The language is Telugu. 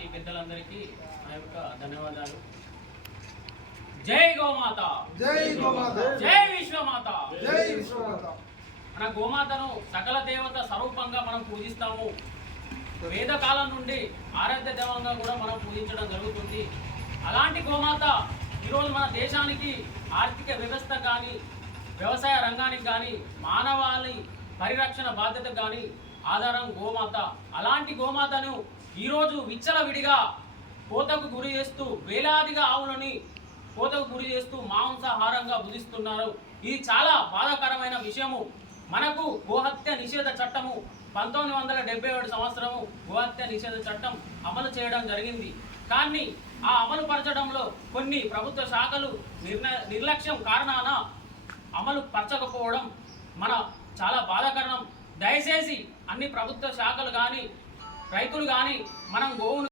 వచ్చినటువంటి పెద్దలందరికీ నా యొక్క ధన్యవాదాలు. జై గోమాత, జై గోమాత, జై విశ్వమాత, జై విశ్వమాత. మన గోమాతను సకల దేవత స్వరూపంగా మనం పూజిస్తాము. వేదకాలం నుండి ఆరాధ్య దేవంగా కూడా మనం పూజించడం జరుగుతుంది. అలాంటి గోమాత ఈరోజు మన దేశానికి ఆర్థిక వ్యవస్థ కానీ, వ్యవసాయ రంగానికి కానీ, మానవాళి పరిరక్షణ బాధ్యత కానీ ఆధారం గోమాత. అలాంటి గోమాతను ఈరోజు విచ్చలవిడిగా కోతకు గురి చేస్తూ, వేలాదిగా ఆవులని కోతకు గురి చేస్తూ మాంసాహారంగా భుజిస్తున్నారు. ఇది చాలా బాధాకరమైన విషయము. మనకు గోహత్య నిషేధ చట్టము 1977 సంవత్సరము గోహత్య నిషేధ చట్టం అమలు చేయడం జరిగింది. కానీ ఆ అమలు పరచడంలో కొన్ని ప్రభుత్వ శాఖలు నిర్లక్ష్యం కారణాన అమలు పరచకపోవడం మన చాలా బాధాకరం. దయచేసి అన్ని ప్రభుత్వ శాఖలు కానీ, రైతులు కానీ మనం గోవును